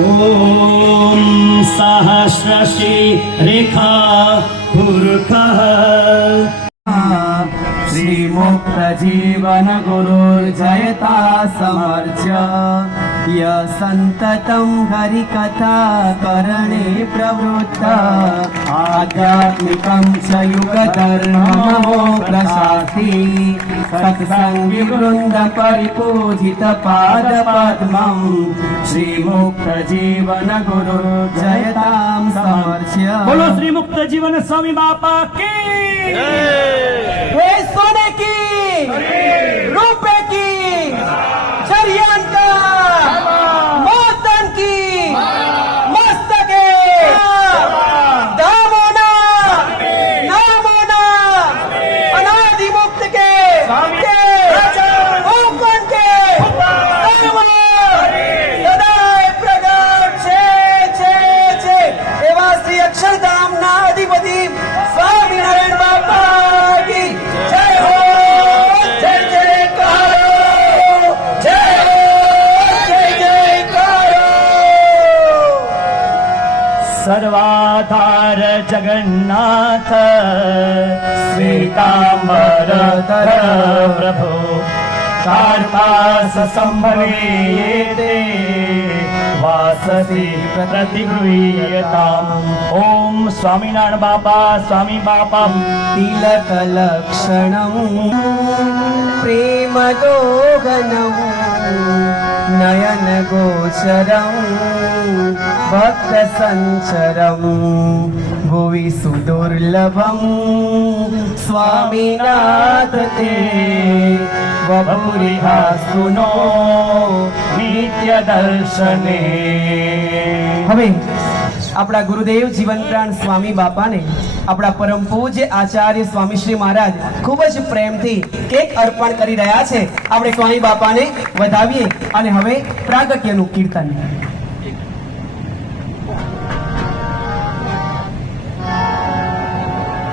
ॐ सहस्रशिरिखा पुरुखः श्रीमुक्तजीवन गुरुर्जयता समर्च य सन्ततं हरिकथा करणे प्रवृत्त आध्यात्मिकं च युगधर्मो प्रशास्ति सत्सङ्गिवृन्द परिपूजित पादपद्मं श्रीमुक्त जीवन गुरुर्जयतां समर्च्य बोलो श्री मुक्त जीवन स्वामी बापा की हे सोने की सर्वाधार जगन्नाथ श्वेताम्बरधर प्रभो कार्पास सम्भवे ते वासति प्रतिगृह्यताम्। ॐ स्वामिनारायण बापा स्वामी बापा નયન ગોચરમ ભક્ત સંચરમ ભુવિ સુદુર્લભમ સ્વામીનાથ તે વપુરિહાસુનો નિત્ય દર્શને હવે આપણા ગુરુદેવ જીવનપ્રાણ સ્વામી બાપાને, આપણા પરમ પૂજ્ય આચાર્ય સ્વામી શ્રી મહારાજ ખૂબ જ પ્રેમથી કેક અર્પણ કરી રહ્યા છે. આપણે સ્વામી બાપાને વધાવીએ અને હવે પ્રાગટ્યનું કીર્તન.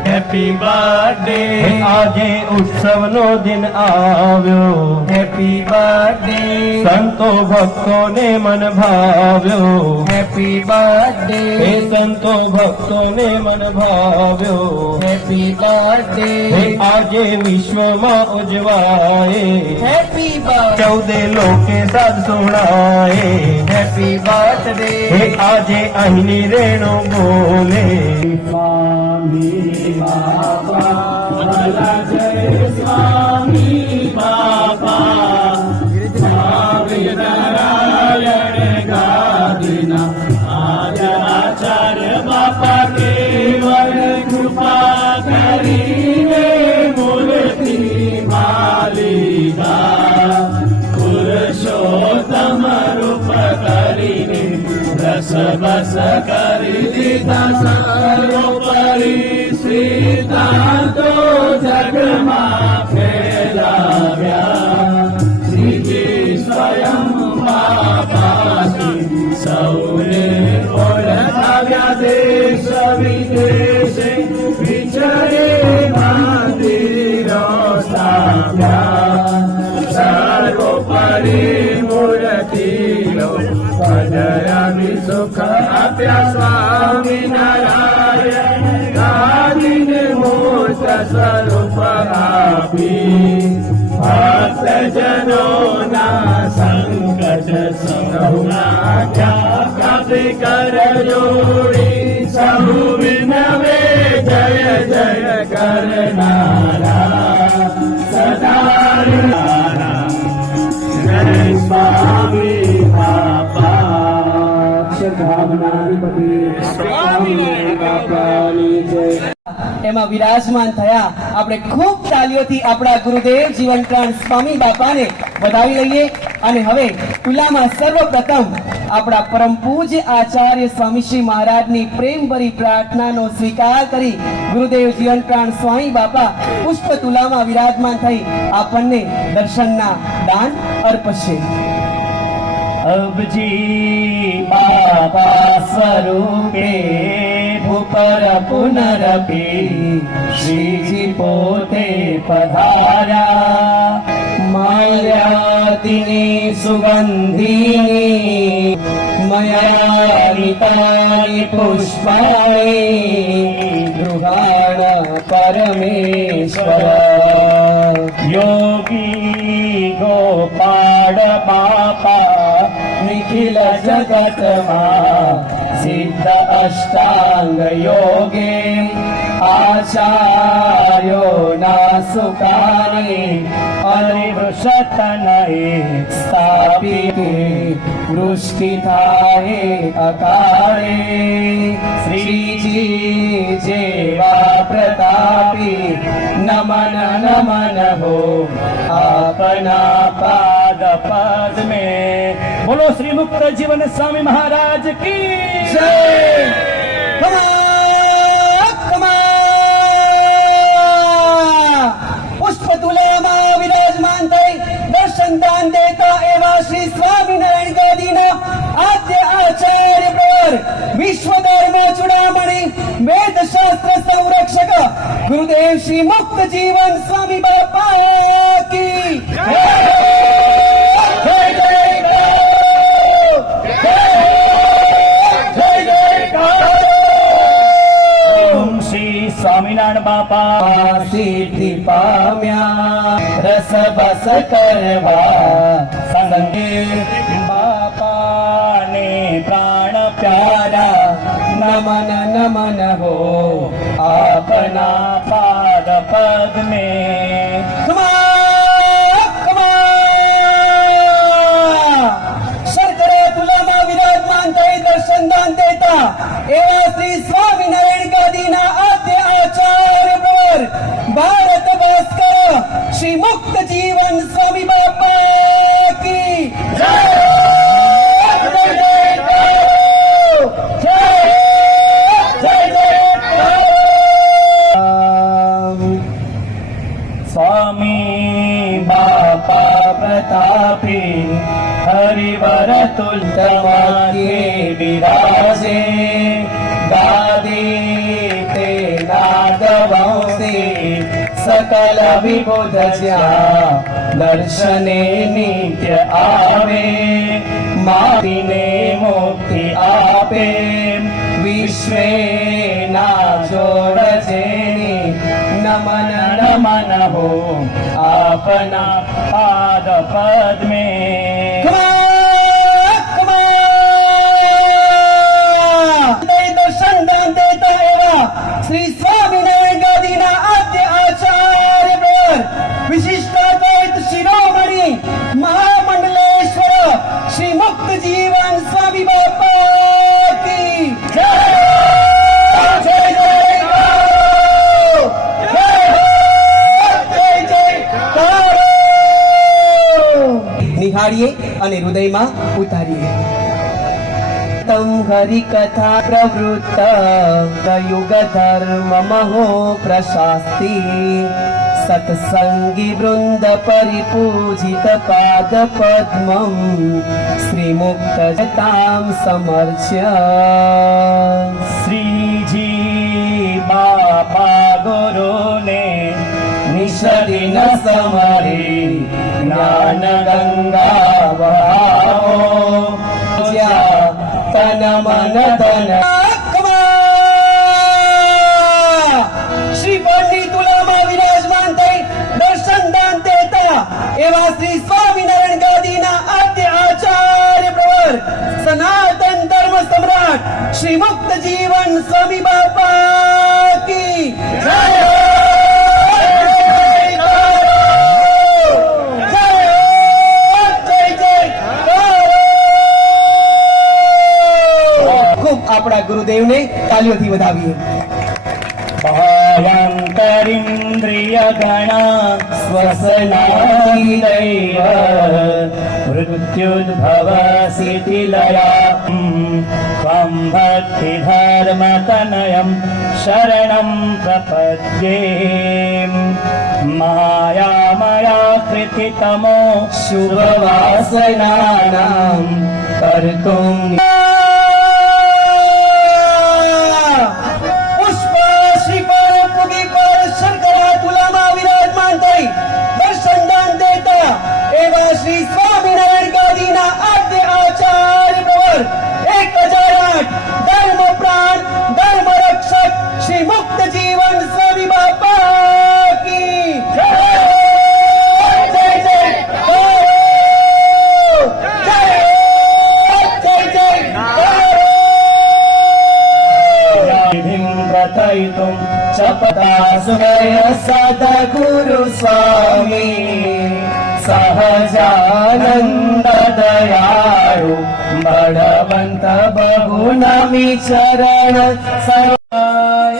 હેપી બર્થડે આજે ઉત્સવનો દિન આવ્યો. હેપી બર્થડે સંતો ભક્તોને મન ભાવ્યો. હેપી હે બર્થડે સંતો ભક્તોને મન ભાવ્યો. હેપી હે બર્થડે આજે વિશ્વમાં ઉજવાય. હેપી બર્થડે ચૌદે લોકે સાદ સોણાએ હેપી બર્થડે હે આજે અહીંની રેણો બોલે. સ્વામી બસ કરી દીધા સર્વોપરી શ્રીતાંતો જગમાં ફેલાવ્યા. શ્રીજી સ્વયં બાપાથી સૌને ઓળખાવ્યા દેશ વિદેશે. વિચરે મંદિરો સ્થાપ્યા. સર્વોપરી સુખ આપ્યા સ્વામી સ્વરૂપ આપી ભક્તજનોના સંકટ સૌના કાપી કર જોડી સૌ વિનવે જય જય કરનારા સદા જય સ્વામી એમાં વિરાજમાન થયા. આપણે ખૂબ તાલીઓથી આપણા ગુરુદેવ જીવનપ્રાણ સ્વામી બાપાને વધાવી લઈએ. અને હવે ખુલ્લામાં સર્વપ્રથમ આપણા પરમ પૂજ્ય આચાર્ય સ્વામી શ્રી મહારાજની પ્રેમભરી પ્રાર્થનાનો સ્વીકાર કરી ગુરુદેવ જીવનપ્રાણ સ્વામી બાપા પુષ્પ તુલામાં વિરાજમાન થઈ આપણને દર્શનના દાન અર્પશે. અબજી બાપા સ્વરૂપે उपर पुनरपि श्रीजिपोते पधारा। मयादिनि सुबन्धिनि मया पुष्पाणि गृहाण परमेश्वर। योगी गोपाड पापा निखिल जगत मा अष्टाङ्गयोगे आचार्यो ना सु परिवृषतनये स्थापि वृष्टिताहे अकारे श्रीजी जेवा प्रतापि नमन नमन नमनो आपनापा પાદ પદ में। બોલો શ્રી મુક્ત જીવન સ્વામી મહારાજ કી સ્વામિનારાયણ બાપા સિદ્ધિ પામ્યા રસ બસ કરવા સંગે બાપાને પ્રાણ પ્યારા. નમન નમન હો આપના પાદ પદ में हरिवरतु ना ते सकल सकलविबुधस्या दर्शने नित्य आवे। माति मुक्ति आपे। विश्वे नाडे નમન નમન હો આપના પાદ પદ અને હૃદયમાં ઉતારીએ. તમ પ્રવૃત્ત, કયુગ ધર્મ મહો પ્રશાસ્તિ. સત્સંગી વૃંદ પરિપૂજિત પાદ પદ્મમ, શ્રીમુક્ત જતામ સમર્ચ્ય. શ્રીજી બાપા ગુરુને નિશરી ન સમરી જ્ઞાન ગંગા વિરાજમાન થઈ દર્શન એવા શ્રી સ્વામિનારાયણ ગાદીના આદ્ય આચાર્ય પ્રવર, સનાતન ધર્મ સમ્રાટ શ્રી જીવન સ્વામી બાપા. આપણા ગુરુદેવને તાલીઓથી વધાવીએ. ભયંકરિન્દ્રિય ગણા સ્વસનાદિદૈવ મૃત્યુદ્ભવ શિથિલયા ત્વં ભક્તિ ધર્મ તનયમ શરણમ પ્રપદ્યે માયામયા કૃતિતમો શુભવાસનાનામ કર્તુમ शपथास्मय सद्गुरु स्वामी सहजानन्द दयाळु बळवन्त बहु नमि। चरण सदाय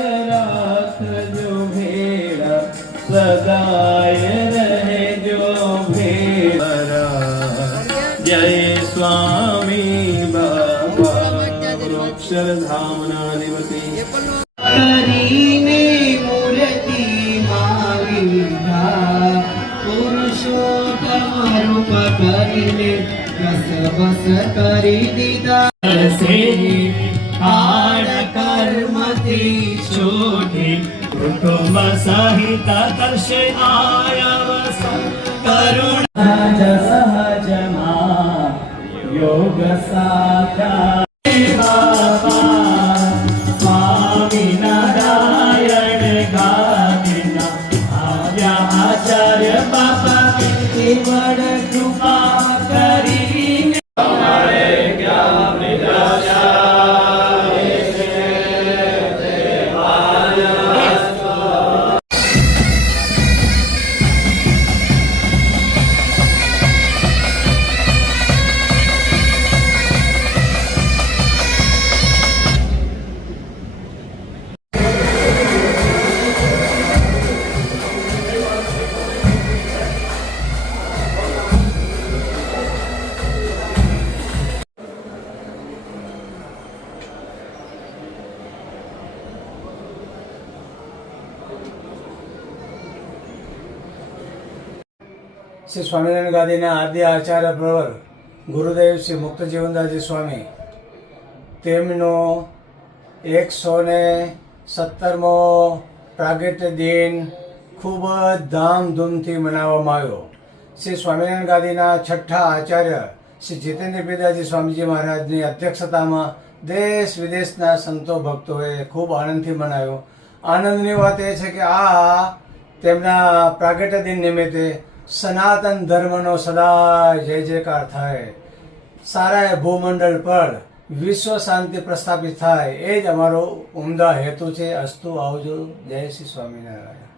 બસ કરી દીધા. છે આડ કર્મથી છૂટી કુટુંબ સહિત કરશે આયવસ શ્રી સ્વામિનારાયણ ગાદીના આદ્ય આચાર્ય પ્રવર ગુરુદેવ શ્રી મુક્ત જીવનદાસજી સ્વામી. તેમનો એકસો ને સત્તરમો પ્રાગટ્ય દિન ખૂબ જ ધામધૂમથી મનાવવામાં આવ્યો. શ્રી સ્વામિનારાયણ ગાદીના છઠ્ઠા આચાર્ય શ્રી જીતેન્દ્ર પિતાજી સ્વામીજી મહારાજની અધ્યક્ષતામાં દેશ વિદેશના સંતો ભક્તોએ ખૂબ આનંદથી મનાવ્યો. આનંદની વાત એ છે કે આ તેમના પ્રાગટ્ય દિન નિમિત્તે સનાતન ધર્મનો સદા જય જયકાર થાય. સારા ભૂમંડળ પર વિશ્વ શાંતિ પ્રસ્થાપિત થાય. એ જ અમારો ઉમદા હેતુ છે. અસ્તુ આવજો. જય શ્રી સ્વામિનારાયણ.